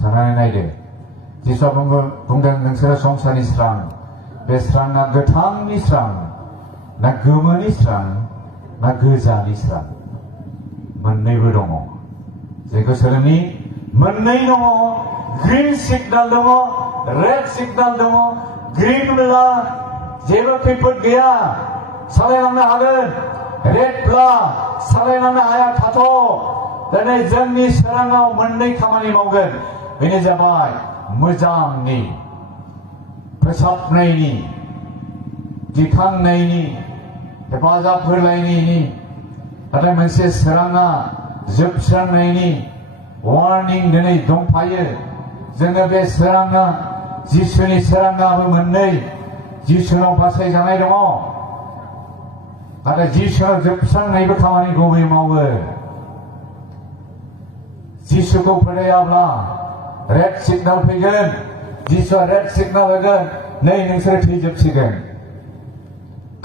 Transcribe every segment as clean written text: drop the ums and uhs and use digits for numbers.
साननानै नायदो जिसुआ बुंदों नोंसोरो संसारनि स्रां बे स्रांआ गोथांनि स्रां ना गोमोनि स्रां ना गोजानि स्रां मोननैबो दङ जेखौ सोलोंनि मोननै दङ ग्रीन सिगनाल दङ रेड सिगनाल दङ ग्रीनब्ला जेबो खैफोद गैया सालायलांनो हागोन रेडब्ला सालायलांनो हाया थाथ' दिनै जोंनि सोराङाव मोननै खामानि मावगोन बेनो जाबाय मोजांनि फोसाबनायनि दिखांनायनि हेफाजाब होलायनायनि नाथाय मोनसे सोराङा जोबस्रांनायनि वार्निं दिनै दंफायो जोङो बे सोराङा जिसुनि सोराङाबो मोननै जिसुनाव बासायजानाय दङ नाथाय जिसुनाव जोबस्रांनायबो खामानि गुबै मावो जिसुखौ फोथायाब्ला रेड सिगनाल फैगोन जिसुआ रेड सिगनाल होगोन नै नोंसोर थैजोबसिगोन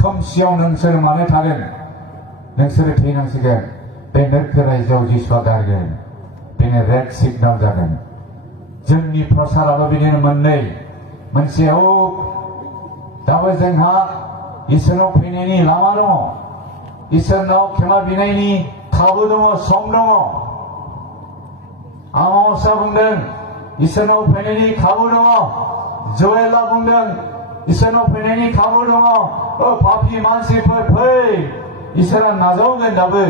खोमसियाव नोंसोर मानो थागोन नोंसोर थैनांसिगोन बे नोरखो रायजोआव जिसुआ गारगोन बेनो रेड सिगनाल जागोन जोंनि प्रसाराबो बिदिनो मोननै मोनसे दाबो जोंहा इसोरनाव फैनायनि लामा दङ इसोरनाव खेमा बिनायनि खाबु दङ सम दङ आमोसआ बुंदों इसोरनाव फैनायनि खाबु दङ जयेलआ बुंदों इसोरनाव फैनायनि खाबु दङ पापी मानसिफोर फै इसोरा नाजावगोन दाबो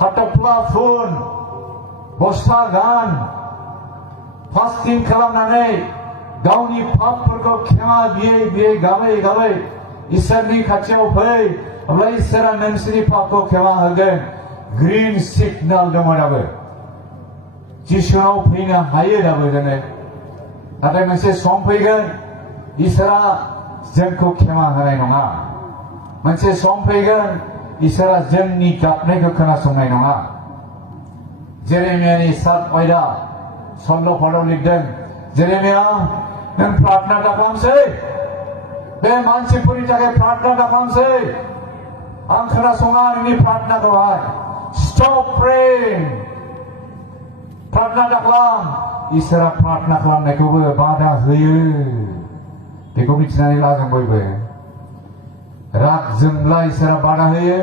हाथफ्ला फुन बस्था गान फास्टिं खालामनानै गावनि पापफोरखौ खेमा बियै बियै गाबै गाबै इसोरनि खाथियाव फै अब्ला इसोरा नोंसोरनि पापखौ खेमा होगोन ग्रीन सिगनाल दङ दाबो जिसुनाव फैनो हायो दाबो जोङो नाथाय मोनसे सम फैगोन इसोरा जोंखौ खेमा होनाय नङा मोनसे सम फैगोन इसोरा जोंनि गाबनायखौ खोनासंनाय नङा जेरेमियानि 7 आयदा सल्ल'फोराव लिरदों जेरेमिया नों प्रार्थना खालामसै बे मानसिफोरनि थाखाय प्रार्थना खालामसै आं खोनासङा नोंनि प्रार्थनाखौहाय स्टप प्रेइंग प्रार्थना खालाम इसोरा प्रार्थना खालामनायखौबो बादा होयो बेखौ मिथिनानै ला जों बयबो राग जोंब्ला इसोरा बादा होयो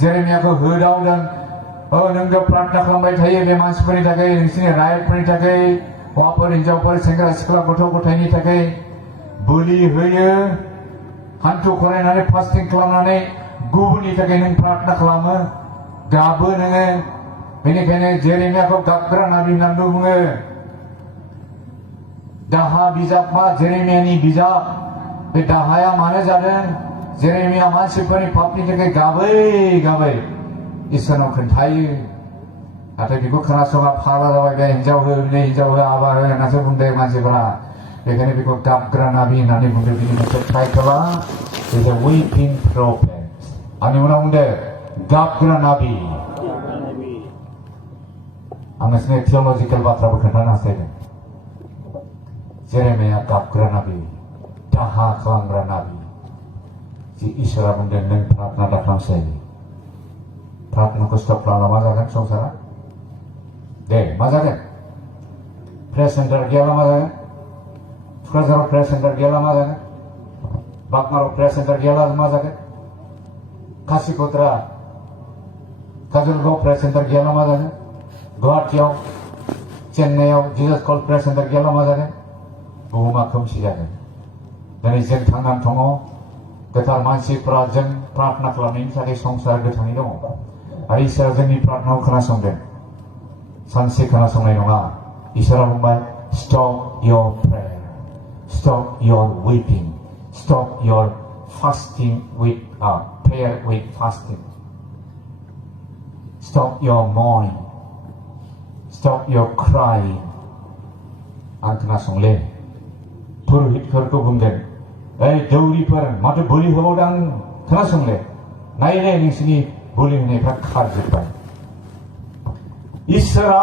जेरेमियाखौ होदावदों नोंखौ प्रार्थना खालामबाय थायो बे मानसिफोरनि थाखाय नोंसिनि राइटफोरनि थाखाय हौवाफोर हिन्जावफोर सेंग्रा सिख्ला गथ' गथायनि थाखाय बोलि होयो हान्थु खरायनानै फास्टिं खालामनानै गुबुननि थाखाय नों प्रार्थना खालामो गाबो नोङो बेनिखायनो जेरेमियाखौ गाबग्रा नाबि होननानैबो बुङो दाहा बिजाब मा जेरेमियानि बिजाब बे दाहाया मानो जादों जेरेमिया मानसिफोरनि पापनि थाखाय गाबै गाबै इसोरनाव खोन्थायो नाथाय बेखौ खोनासङा फाग्ला जाबाय बे हिन्जाव हो नै हिन्जाव हो हाबा हो होननासो बुंदों मानसिफोरा बेखायनो बेखौ गाबग्रा नाबि होननानै बुंदों बिनि मोनसे टाइटेला इज ए वीपिं प्रफेट आंनि उनाव बुंदों गाबग्रा नाबि आं नोंसोरनो थिय'लजिकेल बाथ्राबो खोन्थानो हास्थायदों जेरेमिया गाबग्रा नाबि दाहा खालामग्रा नाबि जि इसोरा बुंदों नों प्रार्थना खालामसै प्रार्थनाखौ स्टप खालामब्ला मा जागोन संसारा दे मा जागोन प्रेयार सेन्टार गैयाब्ला मा जागोन क'क्राझाराव प्रेयार सेन्टार गैयाब्ला मा जागोन बागमाराव प्रेयार सेन्टार गैयाब्ला मा जागोन कासिक'त्रा काजलगाव प्रेयार सेन्टार गैयाब्ला मा जागोन गुवाहाटियाव चेन्नाइयाव जिजास कल प्रेयार सेन्टार गैयाब्ला मा जागोन बुहुमा खोमसि जागोन दिनै जों थांनानै दङ गोथार मानसिफोरा जों प्रार्थना खालामनायनि थाखाय संसार गोथाङै दङ आरो इसोरा जोंनि प्रार्थनाखौ खोनासंदों सानसे खोनासंनाय नङा इसोरा बुंबाय stop your prayer stop your weeping stop your fasting with prayer with fasting stop your mourning stop your crying आं खोनासंले पुरहितफोरखौ बुंगोन दौरिफोर माथो बोलि होबावदों आं खोनासंले नायले नोंसोरनि बोलि होनायफ्रा खारजोब्बाय इसोरा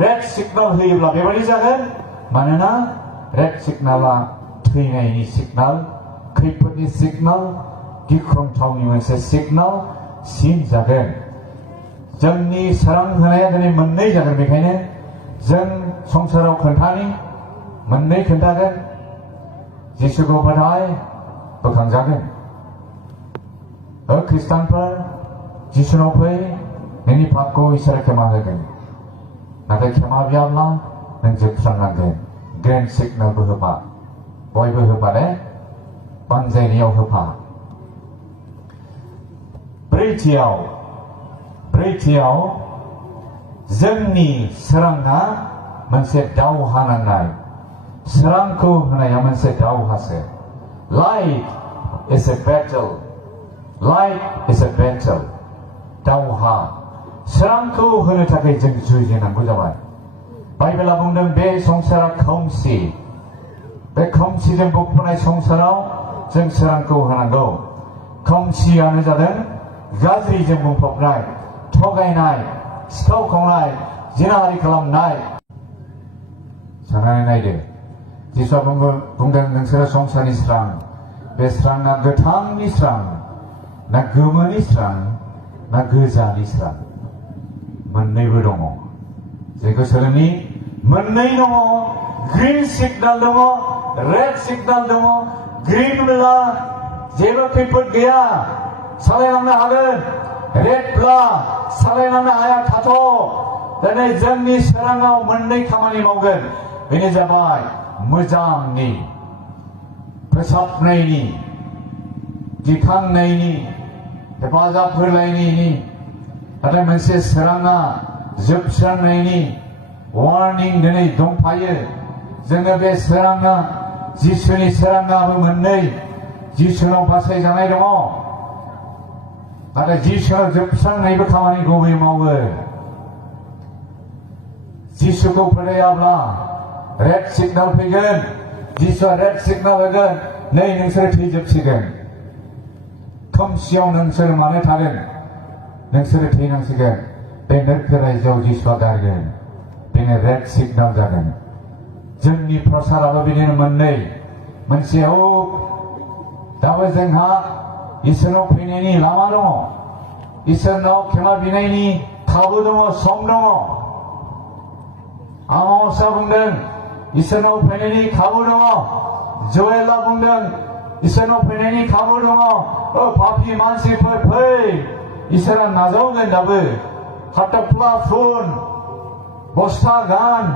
रेड सिगनाल होयोब्ला बेबायदि जागोन मानोना रेड सिगनाला थैनायनि सिगनाल खैफोदनि सिगनाल गिख्रंथावनि मोनसे सिगनाल सिन जागोन जोंनि सोरां होनाया दिनै मोननै जागोन बेखायनो जों संसाराव खोन्थानि मोननै खोन्थागोन जिसुखौ फोथाय बोखांजागोन खृष्टानफोर जिसुनाव फै नोंनि पापखौ इसोरा क्षमा होगोन नाथाय क्षमा बियाब्ला नों जोबस्रांनांगोन ग्रेन्ड सिगनेलबो होफा बयबो होफा दे बानजायनायाव होफा ब्रैथियाव जोंनि सोराङा मोनसे दावहा नांनाय सोरांखौ होनाया मोनसे दावहासो लाइट इज ए बेटल दावहा सोरांखौ होनो थाखाय जों जुजिनांगौ जाबाय बाइबेला बुंदों बे संसारा खोमसि बे खोमसिजों बुंफबनाय संसाराव जों सोरांखौ होनांगौ खोमसियानो जादों गाज्रिजों बुंफबनाय थगायनाय सिखाव खावनाय जिनाहारि खालामनाय साननानै नायदो जिसुआ बुंदों नोंसोरो संसारनि स्रां बे स्रांआ गोथांनि स्रां ना गोमोनि स्रां ना गोजानि स्रां मोननैबो दङ जेखौ सोलोंनि मोननै दङ ग्रीन सिगनेल दङ रेड सिगनेल दङ ग्रीनब्ला जेबो खैफोद गैया सालायलांनो हागोन रेडब्ला सालायलांनो हाया थाथ' दिनै जोंनि सोराङाव मोननै खामानि मावगोन बेनो जाबाय मोजांनि फोसाबनायनि दिखांनायनि हेफाजाब होलायनायनि नाथाय मोनसे सोराङा जोबस्रांनायनि वार्निं दिनै दंफायो जोङो बे सोराङा जिसुनि सोराङाबो मोननै जिसुनाव बासायजानाय दङ नाथाय जिसुनाव जोबस्रांनायबो खामानि गुबै मावो जिसुखौ फोथायाब्ला रेड सिगनेल फैगोन जिसुआ रेड सिगनेल होगोन नै नोंसोर थैजोबसिगोन खोमसियाव नोंसोर मानो थागोन नोंसोरो थैनांसिगोन बे नोरखो रायजोआव जिसुआ गारगोन बेनो रेड सिगनेल जागोन जोंनि प्रसाराबो बिदिनो मोननै मोनसेयाव दाबो जोंहा इसोरनाव फैनायनि लामा दङ इसोरनाव क्षमा बिनायनि खाबु दङ सम दङ आमोसआ बुंदों इसोरनाव फैनायनि खाबु दङ जयेलआ बुंदों इसोरनाव फैनायनि खाबु दङ पापी मानसिफोर फै इसोरा नाजावगोन दाबो हाथफ्ला फुन बस्ता गान